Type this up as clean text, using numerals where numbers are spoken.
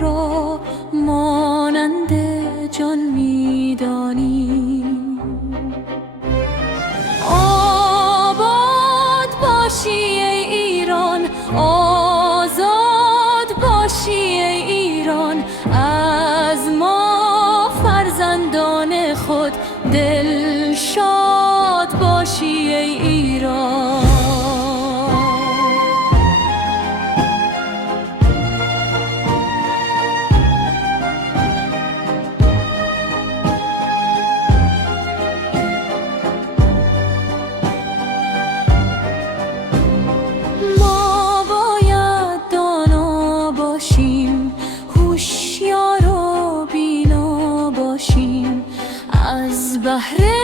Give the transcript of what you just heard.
را مانند جان می‌دانیم. آباد باشی ای ایران، آزاد باشی ای ایران، از ما فرزندان خود دلشاد باشی ای ایران. ما باید دانا باشیم، هوشیار و بینا باشیم، از بهر